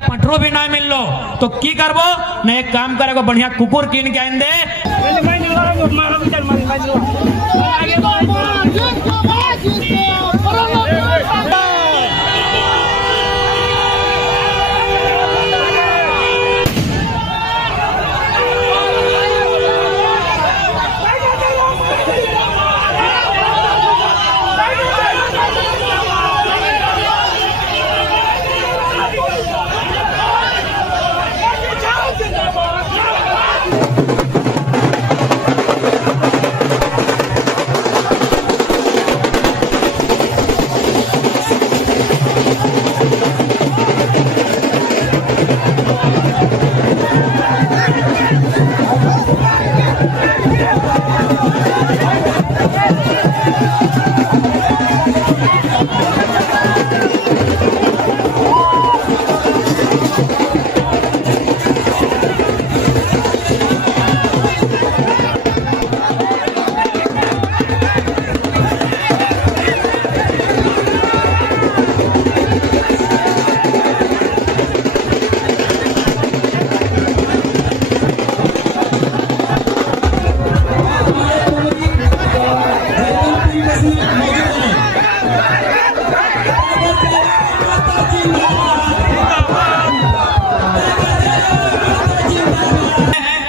पटरो भी ना मिल लो तो की करबो न एक काम करेगो बढ़िया कुकुर कीन के आइन दे।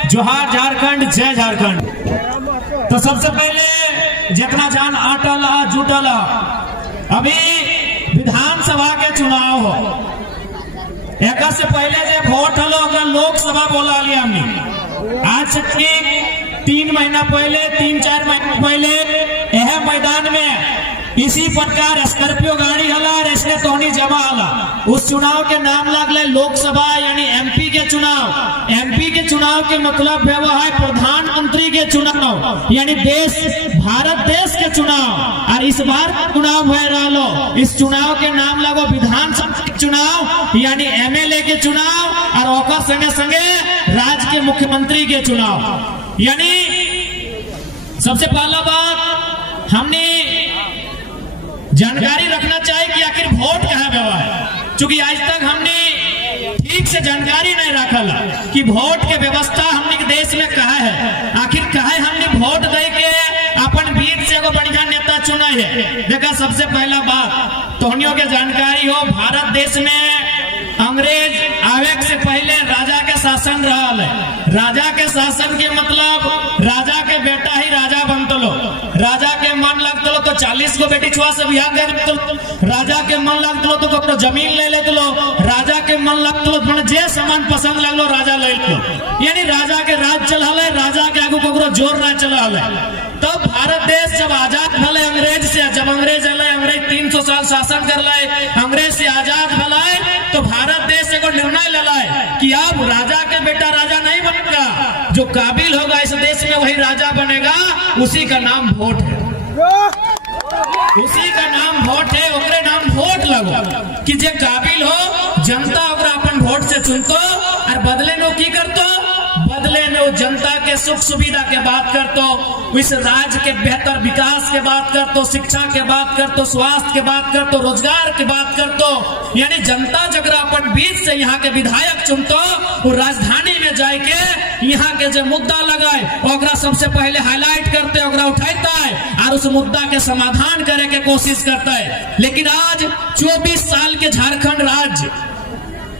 जोहार झारखंड, जय झारखंड। तो सबसे पहले जितना जान अटल जुटल अभी विधानसभा के चुनाव हो, एक से पहले जो वोट हलो लोकसभा बोला लिया हमने। आज से 3 महीना पहले 3-4 महीना पहले यह मैदान में इसी प्रकार स्कॉर्पियो गाड़ी हला और इसने तोहनी जमा हला। उस चुनाव के नाम लगले लोकसभा यानी एमपी के चुनाव। एमपी के चुनाव के मतलब है प्रधानमंत्री के चुनाव यानी देश भारत देश के चुनाव। और इस बार चुनाव है रहा, इस चुनाव के नाम लगो विधानसभा के चुनाव यानी एमएलए के चुनाव और ओकर संगे संगे राज्य के मुख्यमंत्री के चुनाव। यानी सबसे पहला बात हमने जानकारी रखना चाहिए कि आखिर वोट कहाँ गवा है, क्योंकि आज तक हमने ठीक से जानकारी नहीं रखल कि वोट के व्यवस्था हमने देश में कहा है। आखिर कहा हमने वोट दे के अपन बीच से एगो बढ़िया नेता चुना है। देखा सबसे पहला बात तोहनियों के जानकारी हो, भारत देश में अंग्रेज आवे से पहले राजा के शासन रहा है। राजा के शासन के मतलब राजा के बेटा ही राजा बनतलो। राजा के मन लगतलो तो 40 को बेटी छुआ से बियाह कर, राजा के मन लगतलो तो ककरो जमीन ले लेतलो, राजा के मन लगतलो तो जे सामान पसंद लगलो राजा ले लो। यानी राजा के राज चलल है, राजा के आगू ककरो जोर ना चलल है। तब भारत देश जब आजाद भले अंग्रेज से, जब अंग्रेज आए अंग्रेज 300 साल शासन कर लाए, अंग्रेज से आजाद भलाए तो भारत देश को निर्णय ले लाए कि अब राजा के बेटा राजा नहीं बनेगा, जो काबिल होगा इस देश में वही राजा बनेगा। उसी का नाम वोट है, उसी का नाम वोट है। ओकरे नाम वोट लगो कि जे काबिल हो जनता ओकरा अपन वोट से चुनतो और बदले नो की करतो, बदले नो जनता के सुख सुविधा के बात करतो, इस राज्य के बेहतर विकास के बात करतो, शिक्षा के बात करतो, स्वास्थ्य के बात करतो, रोजगार के बात करतो। यानी जनता जगरा अपन बीच से यहाँ के विधायक चुनतो, वो राजधानी में जाके यहाँ के जो मुद्दा लगाए ओकरा सबसे पहले हाईलाइट करते, ओकरा उठाता है और उस मुद्दा के समाधान करे के कोशिश करता है। लेकिन आज 24 साल के झारखंड राज्य,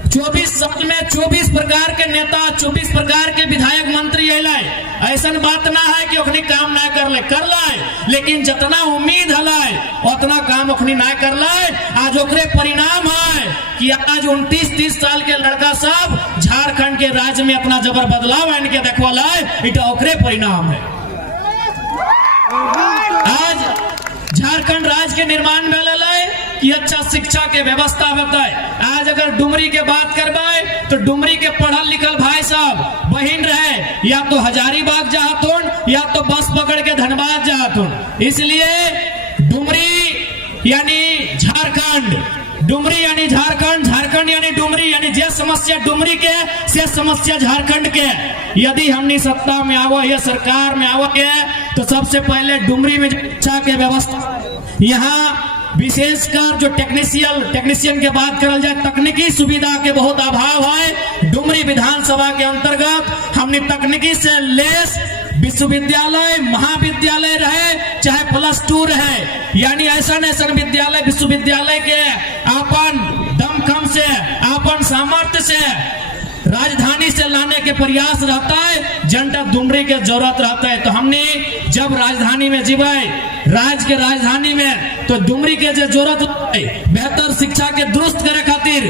24 साल में 24 प्रकार के नेता, 24 प्रकार के विधायक मंत्री अलाय। ऐसा बात ना है कि ओखनी काम ना कर लाए, लेकिन जितना उम्मीद हलाय उतना काम ओखनी ना कर लाए। आज ओकरे परिणाम है कि आज 29-30 साल के लड़का सब झारखंड के राज्य में अपना जबर बदलाव आन के देखवा लाए, इटा ओकरे परिणाम है। आज झारखंड राज्य के निर्माण में लाए कि अच्छा शिक्षा के व्यवस्था बताए। आज अगर डुमरी के बात करवाए तो डुमरी के पढ़ल लिखल भाई साहब बहन रहे या तो हजारीबाग जातुन या तो बस पकड़ के धनबाद जातुन। इसलिए डुमरी यानी झारखंड, डुमरी यानी झारखंड, झारखंड यानी डुमरी, यानी जे समस्या डुमरी के से समस्या झारखंड के। यदि हमने सत्ता में आवा या सरकार में आवा के तो सबसे पहले डुमरी में शिक्षा के व्यवस्था, यहाँ विशेषकर जो टेक्नीशियन के बात करल जाए, तकनीकी सुविधा के बहुत अभाव है। डुमरी विधानसभा के अंतर्गत हमने तकनीकी से लेस विश्वविद्यालय, महाविद्यालय रहे चाहे +2 रहे, यानी ऐसा विद्यालय विश्वविद्यालय के अपन दमखम से, अपन सामर्थ्य से राजधानी से लाने के प्रयास रहता है। जनता डुमरी के जरूरत रहता है। तो हमने जब राजधानी में जीवे, राज्य के राजधानी में, तो डुमरी के जरूरत है बेहतर शिक्षा के दुरुस्त करे खातिर।